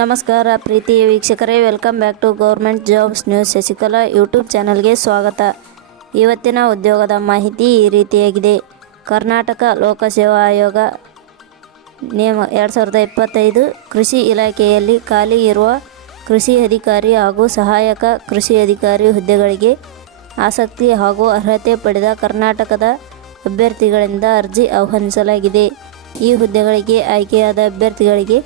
ನಮಸ್ಕಾರ ಪ್ರೀತಿಯ ವೀಕ್ಷಕರೇ, welcome back to government jobs news Shashikala YouTube ಚಾನಲ್ಗೆ ಸ್ವಾಗತ. ಇವತ್ತಿನ ಉದ್ಯೋಗದ ಮಾಹಿತಿ ಈ ರೀತಿಯಾಗಿದೆ. ಕರ್ನಾಟಕ ಲೋಕಸೇವಾ ಆಯೋಗ ನೇಮ ಎರಡು ಸಾವಿರದ ಇಪ್ಪತ್ತೈದು ಕೃಷಿ ಇಲಾಖೆಯಲ್ಲಿ ಖಾಲಿ ಇರುವ ಕೃಷಿ ಅಧಿಕಾರಿ ಹಾಗೂ ಸಹಾಯಕ ಕೃಷಿ ಅಧಿಕಾರಿ ಹುದ್ದೆಗಳಿಗೆ ಆಸಕ್ತಿ ಹಾಗೂ ಅರ್ಹತೆ ಪಡೆದ ಕರ್ನಾಟಕದ ಅಭ್ಯರ್ಥಿಗಳಿಂದ ಅರ್ಜಿ ಆಹ್ವಾನಿಸಲಾಗಿದೆ. ಈ ಹುದ್ದೆಗಳಿಗೆ ಆಯ್ಕೆಯಾದ ಅಭ್ಯರ್ಥಿಗಳಿಗೆ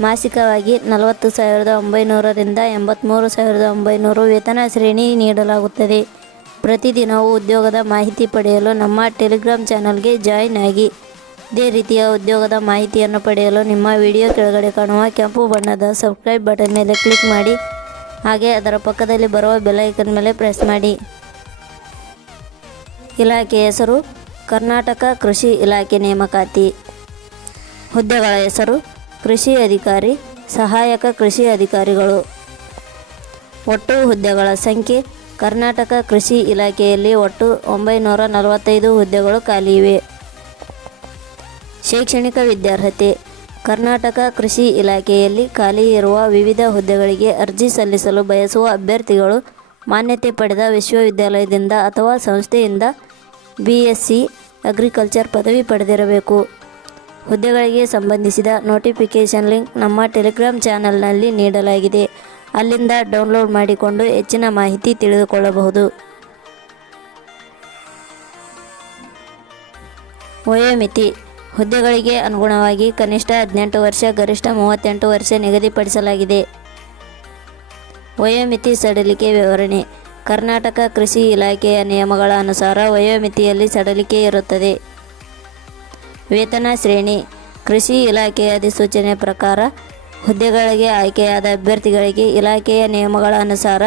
ಮಾಸಿಕವಾಗಿ ನಲವತ್ತು ಸಾವಿರದ ಒಂಬೈನೂರರಿಂದ ಎಂಬತ್ತ್ಮೂರು ಸಾವಿರದ ಒಂಬೈನೂರು ವೇತನ ಶ್ರೇಣಿ ನೀಡಲಾಗುತ್ತದೆ. ಪ್ರತಿದಿನವೂ ಉದ್ಯೋಗದ ಮಾಹಿತಿ ಪಡೆಯಲು ನಮ್ಮ ಟೆಲಿಗ್ರಾಮ್ ಚಾನಲ್ಗೆ ಜಾಯಿನ್ ಆಗಿ. ಇದೇ ರೀತಿಯ ಉದ್ಯೋಗದ ಮಾಹಿತಿಯನ್ನು ಪಡೆಯಲು ನಿಮ್ಮ ವಿಡಿಯೋ ಕೆಳಗಡೆ ಕಾಣುವ ಕೆಂಪು ಬಣ್ಣದ ಸಬ್ಸ್ಕ್ರೈಬ್ ಬಟನ್ ಮೇಲೆ ಕ್ಲಿಕ್ ಮಾಡಿ. ಹಾಗೆ ಅದರ ಪಕ್ಕದಲ್ಲಿ ಬರುವ ಬೆಲೈಕನ್ ಮೇಲೆ ಪ್ರೆಸ್ ಮಾಡಿ. ಇಲಾಖೆ ಹೆಸರು ಕರ್ನಾಟಕ ಕೃಷಿ ಇಲಾಖೆ ನೇಮಕಾತಿ. ಹುದ್ದೆಗಳ ಹೆಸರು, ಕೃಷಿ ಅಧಿಕಾರಿ, ಸಹಾಯಕ ಕೃಷಿ ಅಧಿಕಾರಿಗಳು. ಒಟ್ಟು ಹುದ್ದೆಗಳ ಸಂಖ್ಯೆ, ಕರ್ನಾಟಕ ಕೃಷಿ ಇಲಾಖೆಯಲ್ಲಿ ಒಟ್ಟು ಒಂಬೈನೂರ ನಲವತ್ತೈದು ಹುದ್ದೆಗಳು ಖಾಲಿ ಇವೆ. ಶೈಕ್ಷಣಿಕ ವಿದ್ಯಾರ್ಹತೆ, ಕರ್ನಾಟಕ ಕೃಷಿ ಇಲಾಖೆಯಲ್ಲಿ ಖಾಲಿ ಇರುವ ವಿವಿಧ ಹುದ್ದೆಗಳಿಗೆ ಅರ್ಜಿ ಸಲ್ಲಿಸಲು ಬಯಸುವ ಅಭ್ಯರ್ಥಿಗಳು, ಮಾನ್ಯತೆ ಪಡೆದ ವಿಶ್ವವಿದ್ಯಾಲಯದಿಂದ ಅಥವಾ ಸಂಸ್ಥೆಯಿಂದ ಬಿ ಎಸ್ ಸಿ ಅಗ್ರಿಕಲ್ಚರ್ ಪದವಿ ಪಡೆದಿರಬೇಕು. ಹುದ್ದೆಗಳಿಗೆ ಸಂಬಂಧಿಸಿದ ನೋಟಿಫಿಕೇಷನ್ ಲಿಂಕ್ ನಮ್ಮ ಟೆಲಿಗ್ರಾಮ್ ಚಾನಲ್ನಲ್ಲಿ ನೀಡಲಾಗಿದೆ. ಅಲ್ಲಿಂದ ಡೌನ್ಲೋಡ್ ಮಾಡಿಕೊಂಡು ಹೆಚ್ಚಿನ ಮಾಹಿತಿ ತಿಳಿದುಕೊಳ್ಳಬಹುದು. ವಯೋಮಿತಿ. ಹುದ್ದೆಗಳಿಗೆ ಅನುಗುಣವಾಗಿ ಕನಿಷ್ಠ ಹದಿನೆಂಟು ವರ್ಷ, ಗರಿಷ್ಠ ಮೂವತ್ತೆಂಟು ವರ್ಷ ನಿಗದಿಪಡಿಸಲಾಗಿದೆ. ವಯೋಮಿತಿ ಸಡಿಲಿಕೆ ವಿವರಣೆ. ಕರ್ನಾಟಕ ಕೃಷಿ ಇಲಾಖೆಯ ನಿಯಮಗಳ ಅನುಸಾರ ವಯೋಮಿತಿಯಲ್ಲಿ ಸಡಲಿಕೆ ಇರುತ್ತದೆ. ವೇತನ ಶ್ರೇಣಿ, ಕೃಷಿ ಇಲಾಖೆಯ ಅಧಿಸೂಚನೆ ಪ್ರಕಾರ ಹುದ್ದೆಗಳಿಗೆ ಆಯ್ಕೆಯಾದ ಅಭ್ಯರ್ಥಿಗಳಿಗೆ ಇಲಾಖೆಯ ನಿಯಮಗಳ ಅನುಸಾರ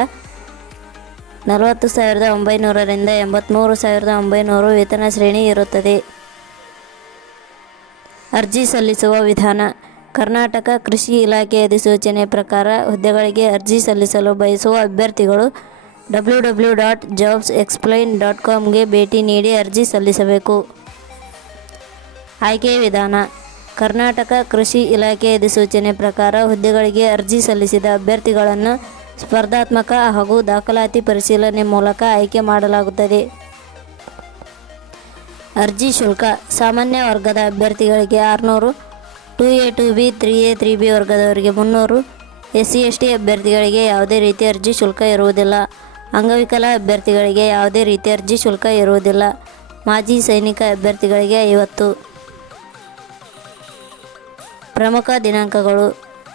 ನಲವತ್ತು ಸಾವಿರದ ಒಂಬೈನೂರರಿಂದ ಎಂಬತ್ತ್ಮೂರು ಸಾವಿರದ ಒಂಬೈನೂರು ವೇತನ ಶ್ರೇಣಿ ಇರುತ್ತದೆ. ಅರ್ಜಿ ಸಲ್ಲಿಸುವ ವಿಧಾನ, ಕರ್ನಾಟಕ ಕೃಷಿ ಇಲಾಖೆ ಅಧಿಸೂಚನೆ ಪ್ರಕಾರ ಹುದ್ದೆಗಳಿಗೆ ಅರ್ಜಿ ಸಲ್ಲಿಸಲು ಬಯಸುವ ಅಭ್ಯರ್ಥಿಗಳು W W dot jobs explain dot ಕಾಮ್ಗೆ ಭೇಟಿ ನೀಡಿ ಅರ್ಜಿ ಸಲ್ಲಿಸಬೇಕು. ಆಯ್ಕೆ ವಿಧಾನ. ಕರ್ನಾಟಕ ಕೃಷಿ ಇಲಾಖೆ ಅಧಿಸೂಚನೆ ಪ್ರಕಾರ ಹುದ್ದೆಗಳಿಗೆ ಅರ್ಜಿ ಸಲ್ಲಿಸಿದ ಅಭ್ಯರ್ಥಿಗಳನ್ನು ಸ್ಪರ್ಧಾತ್ಮಕ ಹಾಗೂ ದಾಖಲಾತಿ ಪರಿಶೀಲನೆ ಮೂಲಕ ಆಯ್ಕೆ ಮಾಡಲಾಗುತ್ತದೆ. ಅರ್ಜಿ ಶುಲ್ಕ. ಸಾಮಾನ್ಯ ವರ್ಗದ ಅಭ್ಯರ್ಥಿಗಳಿಗೆ ಆರುನೂರು, two A two B, three A, three B ವರ್ಗದವರಿಗೆ ಮುನ್ನೂರು ಎಸ್ ಸಿ ಎಸ್ ಟಿ ಅಭ್ಯರ್ಥಿಗಳಿಗೆ ಯಾವುದೇ ರೀತಿ ಅರ್ಜಿ ಶುಲ್ಕ ಇರುವುದಿಲ್ಲ. ಅಂಗವಿಕಲ ಅಭ್ಯರ್ಥಿಗಳಿಗೆ ಯಾವುದೇ ರೀತಿ ಅರ್ಜಿ ಶುಲ್ಕ ಇರುವುದಿಲ್ಲ. ಮಾಜಿ ಸೈನಿಕ ಅಭ್ಯರ್ಥಿಗಳಿಗೆ ಐವತ್ತು. ಪ್ರಮುಖ ದಿನಾಂಕಗಳು.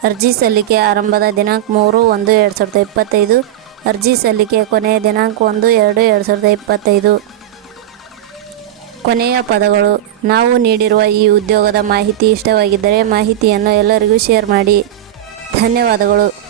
ಅರ್ಜಿ ಸಲ್ಲಿಕೆ ಆರಂಭದ ದಿನಾಂಕ ಮೂರು ಒಂದು ಎರಡು ಸಾವಿರದ ಇಪ್ಪತ್ತೈದು. ಅರ್ಜಿ ಸಲ್ಲಿಕೆ ಕೊನೆಯ ದಿನಾಂಕ ಒಂದು ಎರಡು ಎರಡು ಸಾವಿರದ ಇಪ್ಪತ್ತೈದು. ಕೊನೆಯ ಪದಗಳು. ನಾವು ನೀಡಿರುವ ಈ ಉದ್ಯೋಗದ ಮಾಹಿತಿ ಇಷ್ಟವಾಗಿದ್ದರೆ ಮಾಹಿತಿಯನ್ನು ಎಲ್ಲರಿಗೂ ಶೇರ್ ಮಾಡಿ. ಧನ್ಯವಾದಗಳು.